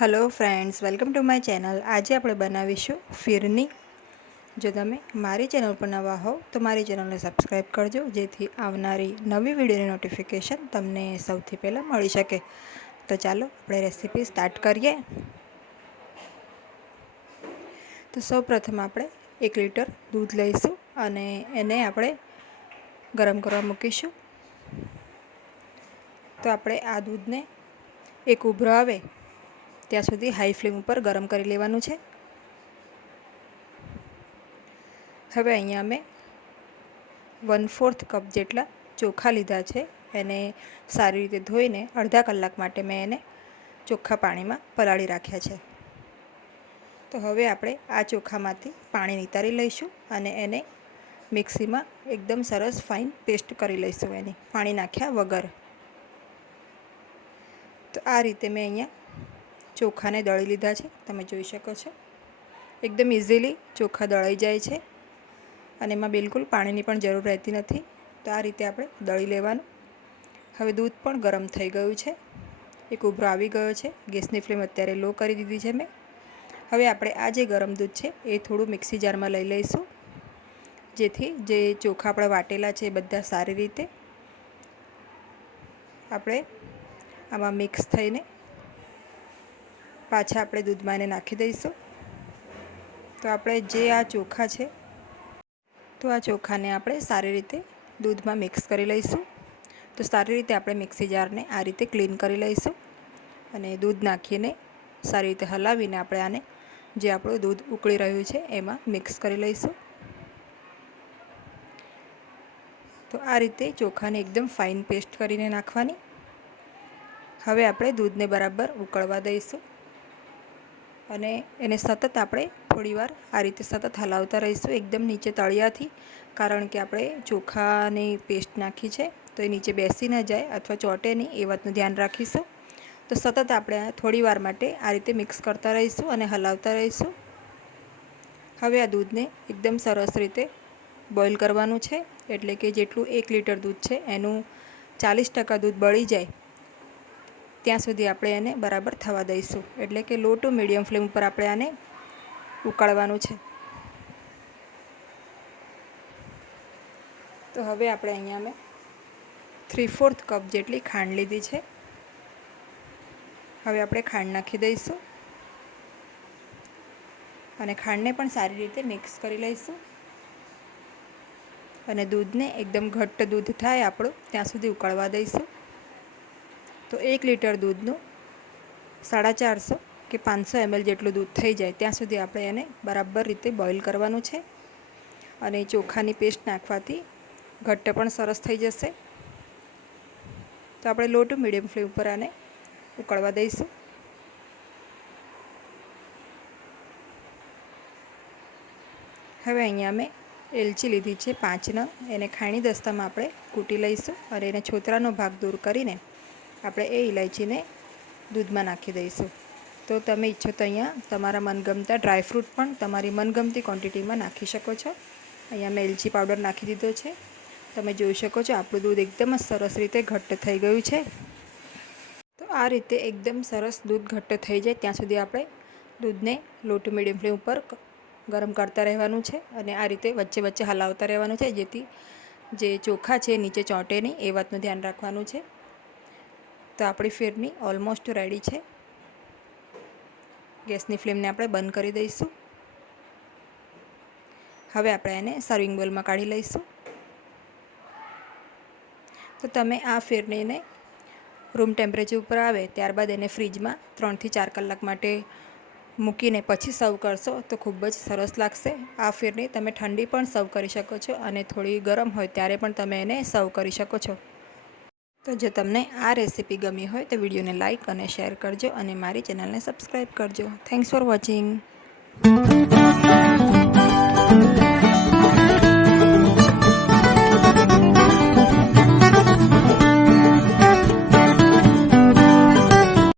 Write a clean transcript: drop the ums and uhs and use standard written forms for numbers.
Hello friends, welcome to my channel. आज આપણે બનાવીશું ફિરની। જો તમે મારી ચેનલ પર નવા હો તો મારી ચેનલને સબસ્ક્રાઇબ કરજો, જેથી આવનારી નવી વિડીયોની નોટિફિકેશન તમને સૌથી પહેલાં મળી શકે। તો ચાલો આપણે રેસીપી સ્ટાર્ટ કરીએ। તો સૌપ્રથમ આપણે 1 લિટર દૂધ લઈશું અને એને આપણે ગરમ કરવા મૂકીશું। તો આપણે આ દૂધને એક ઉભરો આવે ત્યાં સુધી હાઈ ફ્લેમ ઉપર ગરમ કરી લેવાનું છે। હવે અહીંયા મેં 1/4 કપ જેટલા ચોખા લીધા છે। એને સારી રીતે ધોઈને અડધા કલાક માટે મેં એને ચોખ્ખા પાણીમાં પલાળી રાખ્યા છે। તો હવે આપણે આ ચોખામાંથી પાણી નિતારી લઈશું અને એને મિક્સીમાં એકદમ સરસ ફાઇન પેસ્ટ કરી લઈશું, એની પાણી નાખ્યા વગર। તો આ રીતે મેં અહીંયા ચોખાને દળી લીધા છે, તમે જોઈ શકો છો। એકદમ ઇઝીલી ચોખા દળાઈ જાય છે અને એમાં બિલકુલ પાણીની પણ જરૂર રહેતી નથી। તો આ રીતે આપણે દળી લેવાનું। હવે દૂધ પણ ગરમ થઈ ગયું છે, એક ઉભરો આવી ગયો છે। ગેસની ફ્લેમ અત્યારે લો કરી દીધી છે મેં। હવે આપણે આ જે ગરમ દૂધ છે એ થોડું મિક્સી જારમાં લઈ લઈશું, જેથી જે ચોખા આપણે વાટેલા છે એ બધા સારી રીતે આપણે આમાં મિક્સ થઈને પાછા આપણે દૂધમાં એને નાખી દઈશું। તો આપણે જે આ ચોખા છે તો આ ચોખાને આપણે સારી રીતે દૂધમાં મિક્સ કરી લઈશું। તો સારી રીતે આપણે મિક્સી જારને આ રીતે ક્લીન કરી લઈશું અને દૂધ નાખીને સારી રીતે હલાવીને આપણે આને જે આપણું દૂધ ઉકળી રહ્યું છે એમાં મિક્સ કરી લઈશું। તો આ રીતે ચોખાને એકદમ ફાઇન પેસ્ટ કરીને નાખવાની। હવે આપણે દૂધને બરાબર ઉકળવા દઈશું અને એને સતત આપણે થોડીવાર આ રીતે સતત હલાવતા રહીશું, એકદમ નીચે તળિયાથી, કારણ કે આપણે ચોખાની પેસ્ટ નાખી છે તો એ નીચે બેસી ન જાય અથવા ચોંટે નહીં, એ વાતનું ધ્યાન રાખીશું। તો સતત આપણે થોડીવાર માટે આ રીતે મિક્સ કરતા રહીશું અને હલાવતા રહીશું। હવે આ દૂધને એકદમ સરસ રીતે બોઇલ કરવાનું છે, એટલે કે જેટલું 1 લિટર દૂધ છે એનું 40% દૂધ બળી જાય ત્યાં સુધી આપણે એને બરાબર થવા દઈશું, એટલે કે લો ટુ મીડિયમ ફ્લેમ ઉપર આપણે આને ઉકાળવાનું છે। તો હવે આપણે અહીંયા મેં 3/4 કપ જેટલી ખાંડ લીધી છે। હવે આપણે ખાંડ નાખી દઈશું અને ખાંડને પણ સારી રીતે મિક્સ કરી લઈશું અને દૂધને એકદમ ઘટ્ટ દૂધ થાય આપણું ત્યાં સુધી ઉકાળવા દઈશું। તો 1 લિટર દૂધનું 450 કે 500 ml જેટલું દૂધ થઈ જાય ત્યાં સુધી આપણે એને બરાબર રીતે બોઇલ કરવાનું છે અને ચોખાની પેસ્ટ નાખવાથી ઘટ્ટ પણ સરસ થઈ જશે। તો આપણે લો ટુ મીડિયમ ફ્લેમ ઉપર આને ઉકળવા દઈશું। હવે અહીંયા મેં એલચી લીધી છે 5 નંગ, એને ખાયણી દસ્તામાં આપણે કૂટી લઈશું અને એને છોતરાનો ભાગ દૂર કરીને આપણે એ ઇલાયચીને દૂધમાં નાખી દઈશું। તો તમે ઈચ્છો તો અહીંયા તમારા મનગમતા ડ્રાયફ્રૂટ પણ તમારી મનગમતી ક્વોન્ટિટીમાં નાખી શકો છો। અહીંયા મેં એલચી પાવડર નાખી દીધો છે, તમે જોઈ શકો છો આપણું દૂધ એકદમ જ સરસ રીતે ઘટ્ટ થઈ ગયું છે। તો આ રીતે એકદમ સરસ દૂધ ઘટ્ટ થઈ જાય ત્યાં સુધી આપણે દૂધને લો ટુ મીડિયમ ફ્લેમ ઉપર ગરમ કરતા રહેવાનું છે અને આ રીતે વચ્ચે વચ્ચે હલાવતા રહેવાનું છે, જેથી જે ચોખા છે નીચે ચોંટે નહીં, એ વાતનું ધ્યાન રાખવાનું છે। તો આપણી ફિરની ઓલમોસ્ટ રેડી છે। ગેસની ફ્લેમને આપણે બંધ કરી દઈશું। હવે આપણે એને સર્વિંગ બોલમાં કાઢી લઈશું। તો તમે આ ફિરનીને રૂમ ટેમ્પરેચર ઉપર આવે ત્યારબાદ એને ફ્રીજમાં 3 થી 4 કલાક માટે મૂકીને પછી સર્વ કરશો તો ખૂબ જ સરસ લાગશે। આ ફિરની તમે ઠંડી પણ સર્વ કરી શકો છો અને થોડી ગરમ હોય ત્યારે પણ તમે એને સર્વ કરી શકો છો। તો જો તમને આ રેસીપી ગમી હોય તો વિડીયોને લાઇક અને શેર કરજો અને મારી ચેનલને સબસ્ક્રાઈબ કરજો। Thanks for watching.